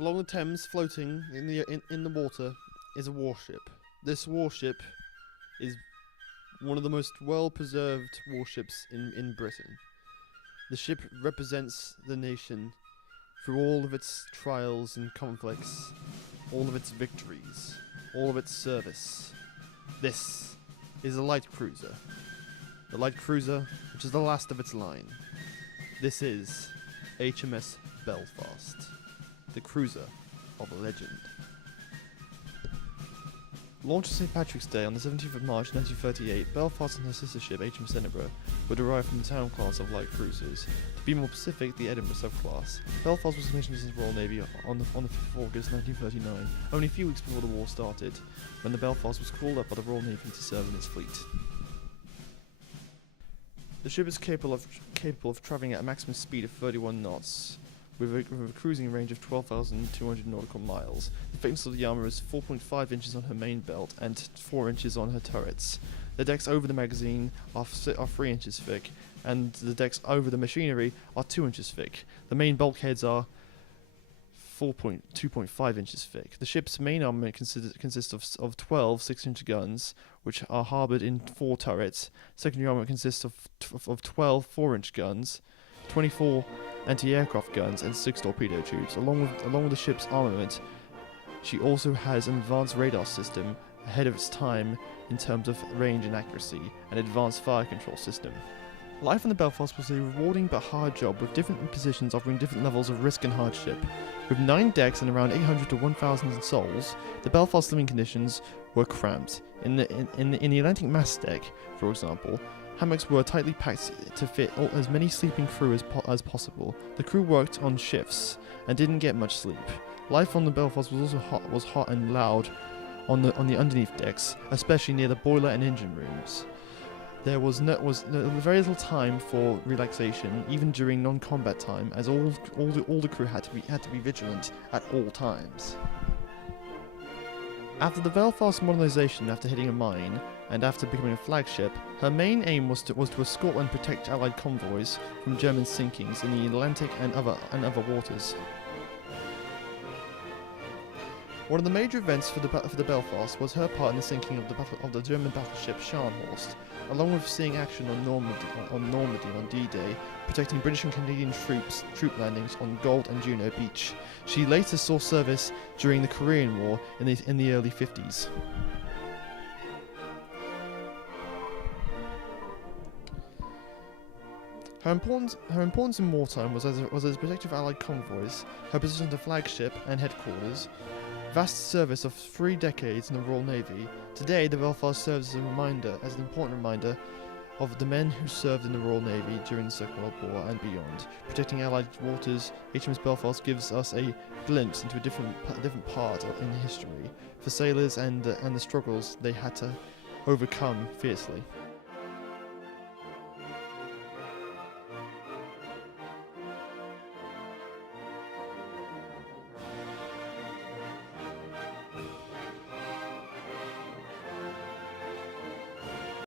Along the Thames, floating in the water, is a warship. This warship is one of the most well-preserved warships in Britain. The ship represents the nation through all of its trials and conflicts, all of its victories, all of its service. This is a light cruiser. The light cruiser, which is the last of its line. This is HMS Belfast, the cruiser of legend. Launched on St. Patrick's Day on the 17th of March 1938, Belfast and her sister ship HMS Edinburgh were derived from the town class of light cruisers. To be more specific, the Edinburgh subclass. Belfast was commissioned into the Royal Navy on the 5th of August 1939, only a few weeks before the war started, when the Belfast was called up by the Royal Navy to serve in its fleet. The ship is capable of travelling at a maximum speed of 31 knots, with a cruising range of 12,200 nautical miles. The thickness of the armour is 4.5 inches on her main belt and 4 inches on her turrets. The decks over the magazine are 3 inches thick, and the decks over the machinery are 2 inches thick. The main bulkheads are 2.5 inches thick. The ship's main armament consists of 12 6-inch guns, which are harboured in 4 turrets. Secondary armament consists of 12 4-inch guns, 24 anti-aircraft guns, and 6 torpedo tubes. Along with the ship's armament, she also has an advanced radar system ahead of its time in terms of range and accuracy, and advanced fire control system. Life on the Belfast was a rewarding but hard job, with different positions offering different levels of risk and hardship. With 9 decks and around 800 to 1,000 souls, the Belfast living conditions were cramped. In the Atlantic mast deck, for example, hammocks were tightly packed to fit as many sleeping crew as possible. The crew worked on shifts and didn't get much sleep. Life on the Belfast was also hot and loud on the underneath decks, especially near the boiler and engine rooms. There was very little time for relaxation, even during non-combat time, as all the crew had to be vigilant at all times. After the Belfast modernisation, after hitting a mine, and after becoming a flagship, her main aim was to escort and protect Allied convoys from German sinkings in the Atlantic and other waters. One of the major events for the Belfast was her part in the sinking of the German battleship Scharnhorst, along with seeing action on Normandy on D-Day, protecting British and Canadian troop landings on Gold and Juno Beach. She later saw service during the Korean War in the early 50s. Her importance in wartime was as protective Allied convoys, her position as a flagship and headquarters, vast service of 3 decades in the Royal Navy. Today, the Belfast serves as an important reminder of the men who served in the Royal Navy during the Second World War and beyond. Protecting Allied waters, HMS Belfast gives us a glimpse into a different part in history for sailors and the struggles they had to overcome fiercely.